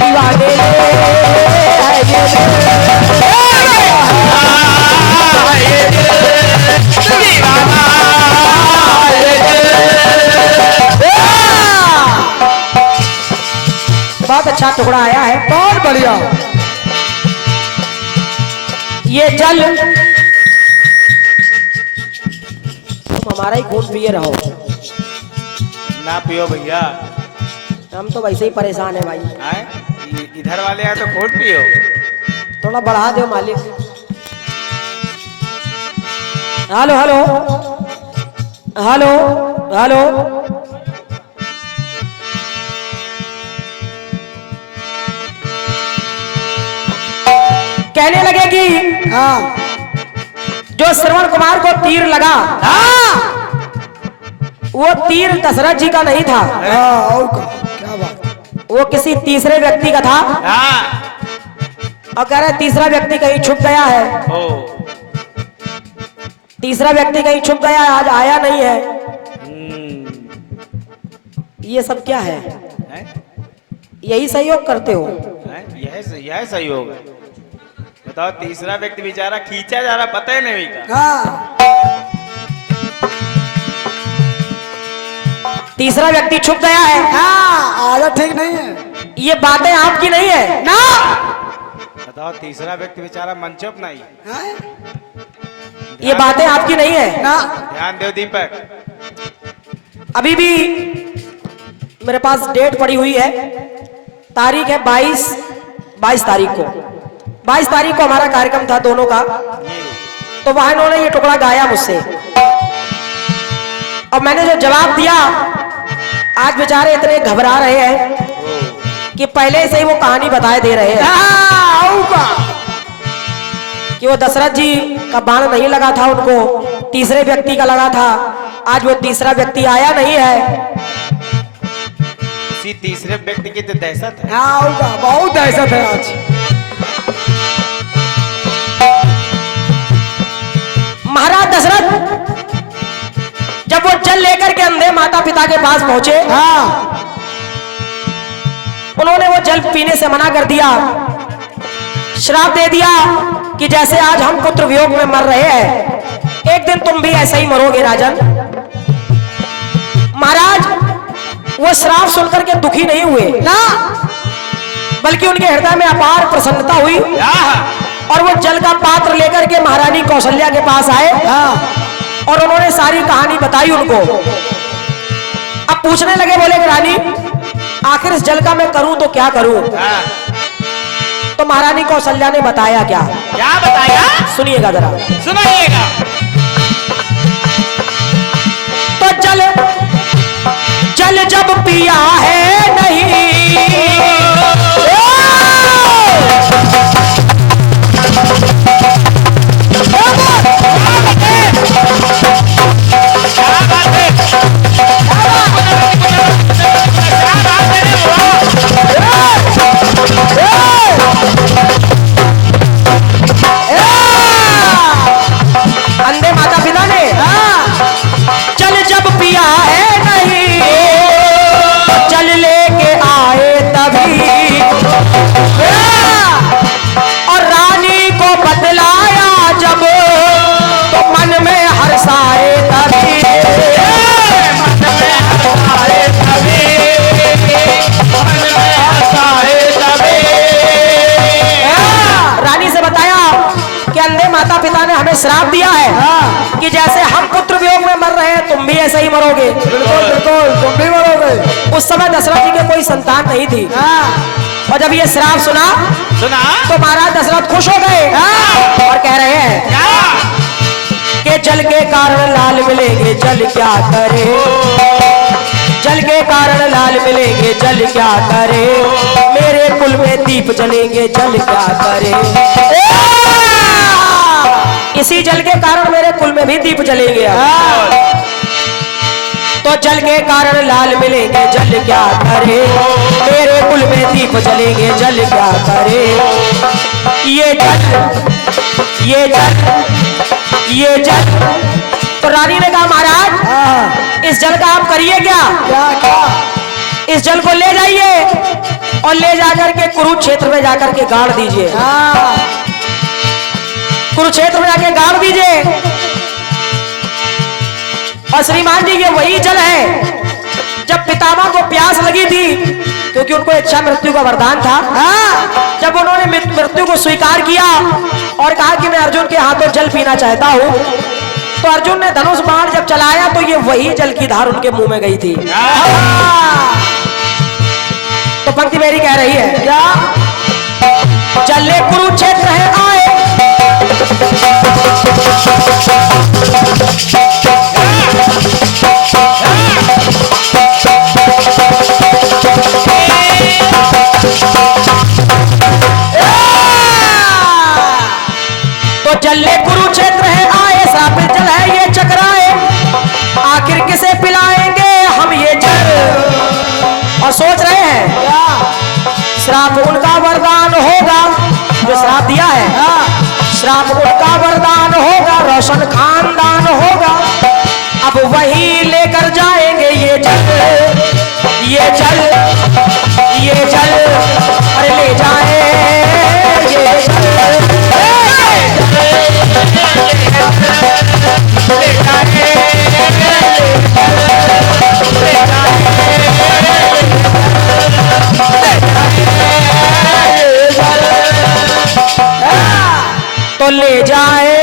दीवाने बहुत अच्छा टुकड़ा आया है, बहुत बढ़िया। ये जल तुम हमारा ही खून पिए रहो, ना पियो भैया। हम तो वैसे ही परेशान है भाई। आए इधर वाले आए तो खून पियो। थोड़ा बढ़ा दो मालिक। हेलो हेलो हेलो हेलो, कहने लगे कि हाँ जो श्रवण कुमार को तीर लगा, वो तीर दशरथ जी का नहीं था, हाँ, और क्या बात। वो किसी तीसरे व्यक्ति का था। हाँ और कह रहे तीसरा व्यक्ति कहीं छुप गया है, ओ तीसरा व्यक्ति कहीं छुप गया है, आज आया नहीं है। ये सब क्या है? है? यही सहयोग करते हो? है? यह सहयोग है। बताओ तीसरा व्यक्ति बेचारा खींचा जा रहा, पता ही नहीं का। हाँ तीसरा व्यक्ति छुप गया है, हाँ, आदत ठीक नहीं है। ये बातें आपकी नहीं है ना? बताओ तीसरा व्यक्ति बेचारा मनचुप नहीं। हाँ? ये बातें आपकी नहीं है ना ध्यान दो दीपक। अभी भी मेरे पास डेट पड़ी हुई है, तारीख है 22 तारीख को। 22 तारीख को हमारा कार्यक्रम था दोनों का, तो वहां इन्होंने ये टुकड़ा गाया मुझसे, और मैंने जो जवाब दिया, आज बेचारे इतने घबरा रहे हैं कि पहले से ही वो कहानी बताए दे रहे हैं कि वो दशरथ जी का बाण नहीं लगा था उनको, तीसरे व्यक्ति का लगा था। आज वो तीसरा व्यक्ति आया नहीं है। उसी तीसरे व्यक्ति की तो दहशत है। हाँ, होगा, बहुत दहशत है आज। महाराज दशरथ जब वो जल लेकर के अंधे माता पिता के पास पहुंचे, हाँ उन्होंने वो जल पीने से मना कर दिया, श्राप दे दिया कि जैसे आज हम पुत्र वियोग में मर रहे हैं, एक दिन तुम भी ऐसे ही मरोगे राजन। महाराज वो श्राप सुनकर के दुखी नहीं हुए ना, बल्कि उनके हृदय में अपार प्रसन्नता हुई, और वो जल का पात्र लेकर के महारानी कौशल्या के पास आए, और उन्होंने सारी कहानी बताई उनको। अब पूछने लगे, बोले कि रानी आखिर इस जल का मैं करूं तो क्या करूं? तो महारानी कौशल्या ने बताया क्या बताया? सुनिएगा जरा, सुनाइएगा। तो जल जल जब पिया है नहीं, अंधे माता पिता ने जल जब पिया है नहीं, जल लेके आए तभी, और रानी को बतलाया जब, तो मन में हर्षाए तभी, मन में हर्षाए तभी, मन में हर्षाए तभी। रानी से बताया कि अंधे माता पिता ने हमें श्राप दिया है कि जैसे हम पुत्र वियोग में मर रहे हैं, तुम भी ऐसे ही मरोगे। बिल्कुल बिल्कुल, तुम भी मरोगे। उस समय दशरथ जी के कोई संतान नहीं थी, और जब ये श्राप सुना तो महाराज दशरथ खुश हो गए, और कह रहे हैं कि जल के कारण लाल मिलेंगे जल क्या करे, जल के कारण लाल मिलेंगे जल क्या करे, मेरे कुल में दीप जलेंगे जल क्या करे, इसी जल के कारण मेरे कुल में भी दीप जलेंगे। तो जल के कारण लाल मिलेंगे जल क्या करे, मेरे कुल में दीप जलेंगे जल क्या करे, ये जल ये जल ये जल। तो रानी ने कहा महाराज इस जल का आप करिए क्या? क्या क्या? इस जल को ले जाइए और ले जाकर के कुरुक्षेत्र में जाकर के गाड़ दीजिए। हाँ कुरुक्षेत्र में जाके गाड़ दीजिए। और श्रीमान जी ये वही जल है जब पितामह को प्यास लगी थी, क्योंकि उनको इच्छा मृत्यु का वरदान था। जब उन्होंने मृत्यु को स्वीकार किया और कहा कि मैं अर्जुन के हाथों जल पीना चाहता हूं, तो अर्जुन ने धनुष बाण जब चलाया तो ये वही जल की धार उनके मुंह में गई थी। तो पंक्ति मेरी कह रही है क्या, जले कुरुक्षेत्र है आए, तो जले कुरुक्षेत्र है आए, श्रापित जल है ये चक्राए, आखिर किसे पिलाएंगे हम ये जल। और सोच रहे हैं श्राप उनका वरदान होगा, जो श्राप दिया है श्राप उनका वरदान होगा, रोशन खानदान होगा। अब वही लेकर जाएंगे ये जल, ये जल, ये जल, अरे ले जाए ये जल, ले जाए, तो ले जाए